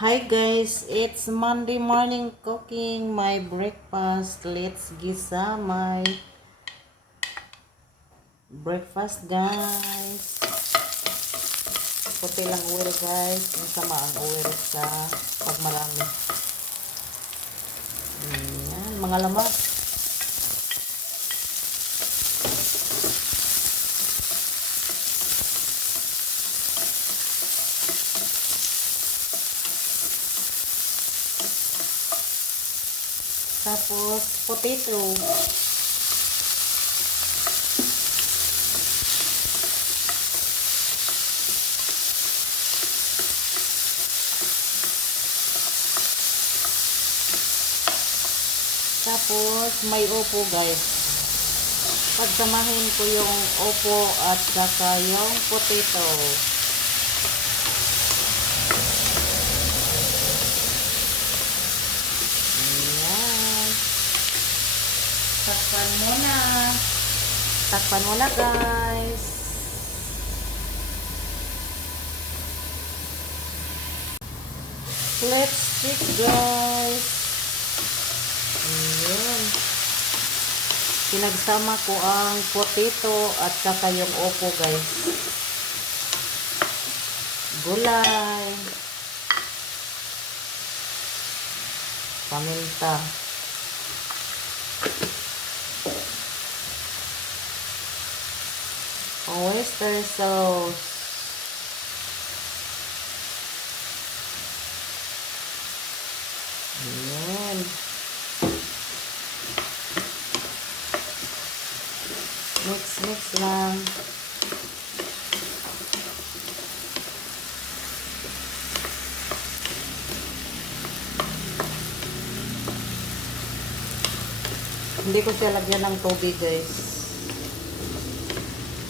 Hi guys, it's Monday morning cooking my breakfast. Let's gisa my breakfast guys. Puti lang uwero guys. Ang sama ang uwero sa pagmarami. Ayan, mga lamas. Tapos potato. Tapos may upo guys. Pagsamahin ko yung upo at saka yung potato. Ayan. Takpan muna. Takpan muna guys. Let's check guys. Ayan. Pinagsama ko ang potato at saka yung opo guys. Gulay. Paminta. Oyster sauce. Ayan. Mix lang. Hindi ko siya lagyan ng tubig guys.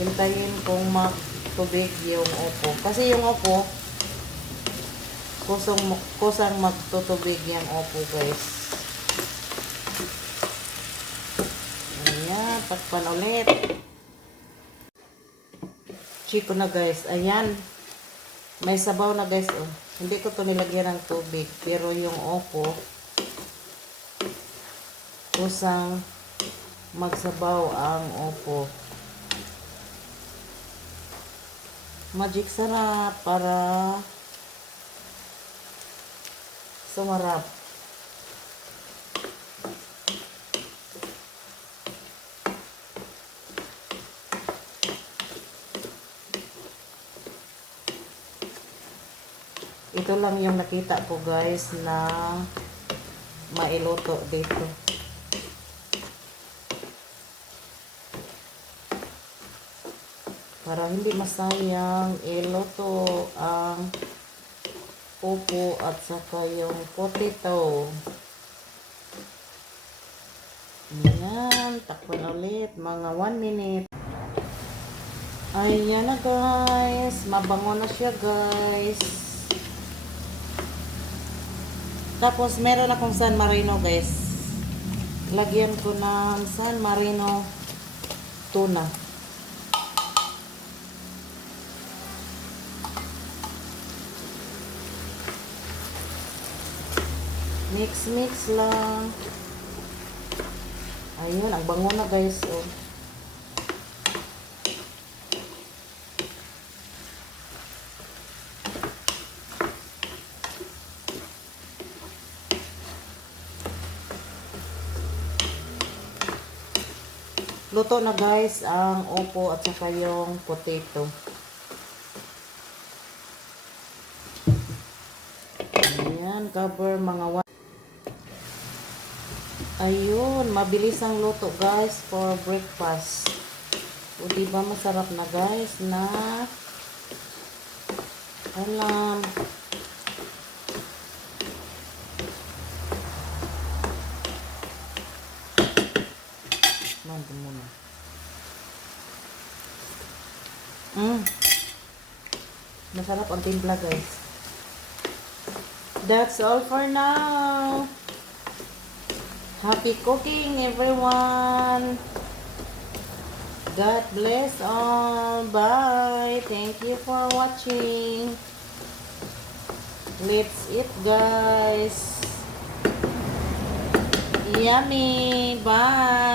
Hintayin kung mag-tubig yung opo. Kasi yung opo, kusang magtutubig yung opo guys. Ayan, takpan ulit. Chiko na guys. Ayan. May sabaw na guys. Oh. Hindi ko to nilagyan ng tubig. Pero yung opo, kusang magsabaw ang opo. Magic sarap para sumarap. Ito lang yung nakita ko guys na mailuto dito. Para hindi masayang iluto ang upo at saka yung potato. Ayan, takpan ulit mga 1 minute. Ayan na guys, mabango na siya guys. Tapos meron akong San Marino guys. Lagyan ko ng San Marino tuna. Mix lang. Ayun, ang bango na guys. Oh. Luto na guys ang opo at saka yung potato. Ayan, cover mga 1. Ayun, mabilis ang luto guys for breakfast. O diba masarap na guys na alam. Mando muna. Masarap ang timpla guys. That's all for now. Happy cooking everyone. God bless all. Bye. Thank you for watching. Let's eat, guys. Yummy. Bye.